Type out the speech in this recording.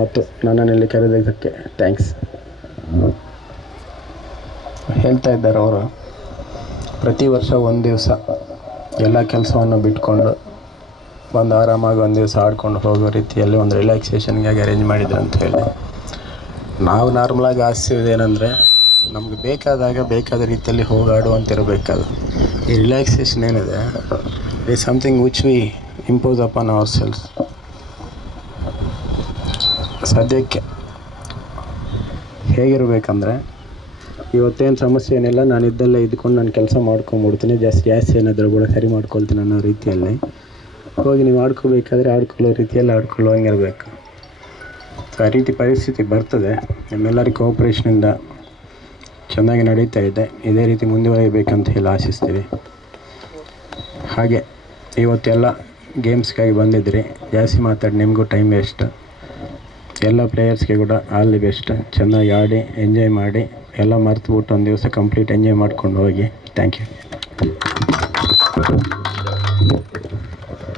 ಮತ್ತು ನನ್ನನ್ನಲ್ಲಿ ಕರೆದಿದ್ದಕ್ಕೆ ಥ್ಯಾಂಕ್ಸ್. ಹೇಳ್ತಾ ಇದ್ದಾರೆ ಅವರು, ಪ್ರತಿ ವರ್ಷ ಒಂದು ದಿವಸ ಎಲ್ಲ ಕೆಲಸವನ್ನು ಬಿಟ್ಕೊಂಡು ಬಂದು ಆರಾಮಾಗಿ ಒಂದು ದಿವಸ ಆಡ್ಕೊಂಡು ಹೋಗೋ ರೀತಿಯಲ್ಲಿ ಒಂದು ರಿಲ್ಯಾಕ್ಸೇಷನ್ಗಾಗಿ ಅರೇಂಜ್ ಮಾಡಿದ್ರು ಅಂತ ಹೇಳಿ. ನಾವು ನಾರ್ಮಲಾಗಿ ಆಸೆಯೋದೇನೆಂದರೆ ನಮಗೆ ಬೇಕಾದಾಗ ಬೇಕಾದ ರೀತಿಯಲ್ಲಿ ಹೋಗಾಡುವಂತಿರಬೇಕಾದ್ರೆ ಈ ರಿಲ್ಯಾಕ್ಸೇಷನ್ ಏನಿದೆ is something which we impose upon ourselves. ಸದ್ಯಕ್ಕೆ ಹೇಗಿರಬೇಕಂದ್ರೆ ಇವತ್ತೇನು ಸಮಸ್ಯೆ ಏನಿಲ್ಲ, ನಾನು ಇದ್ದಲ್ಲೇ ಇದ್ಕೊಂಡು ನಾನು ಕೆಲಸ ಮಾಡ್ಕೊಂಬಿಡ್ತೀನಿ, ಜಾಸ್ತಿ ಏನಾದರೂ ಕೂಡ ಸರಿ ಮಾಡ್ಕೊಳ್ತೀನಿ ಅನ್ನೋ ರೀತಿಯಲ್ಲಿ ಹೋಗಿ ನೀವು ಆಡ್ಕೋಬೇಕಾದ್ರೆ ಆಡ್ಕೊಳ್ಳೋ ರೀತಿಯಲ್ಲಿ ಆಡ್ಕೊಳ್ಳೋಂಗಿರಬೇಕು. ಸೊ ಆ ರೀತಿ ಪರಿಸ್ಥಿತಿ ಬರ್ತದೆ. ನಿಮ್ಮೆಲ್ಲರ ಕೋಆಪ್ರೇಷನಿಂದ ಚೆನ್ನಾಗಿ ನಡೀತಾ ಇದೆ. ಇದೇ ರೀತಿ ಮುಂದುವರಿಬೇಕಂತ ಹೇಳಿ ಆಶಿಸ್ತೀವಿ. ಹಾಗೆ ಇವತ್ತೆಲ್ಲ ಗೇಮ್ಸ್ಗಾಗಿ ಬಂದಿದ್ರಿ, ಜಾಸ್ತಿ ಮಾತಾಡಿ ನಿಮಗೂ ಟೈಮ್ ವೇಸ್ಟ್. ಎಲ್ಲ ಪ್ಲೇಯರ್ಸ್ಗೆ ಕೂಡ ಆಲ್ ದಿ ಬೆಸ್ಟ್. ಚೆನ್ನಾಗಿ ಆಡಿ ಎಂಜಾಯ್ ಮಾಡಿ ಎಲ್ಲ ಮರೆತುಬಿಟ್ಟು ಒಂದು ದಿವಸ ಕಂಪ್ಲೀಟ್ ಎಂಜಾಯ್ ಮಾಡ್ಕೊಂಡು ಹೋಗಿ. Thank you.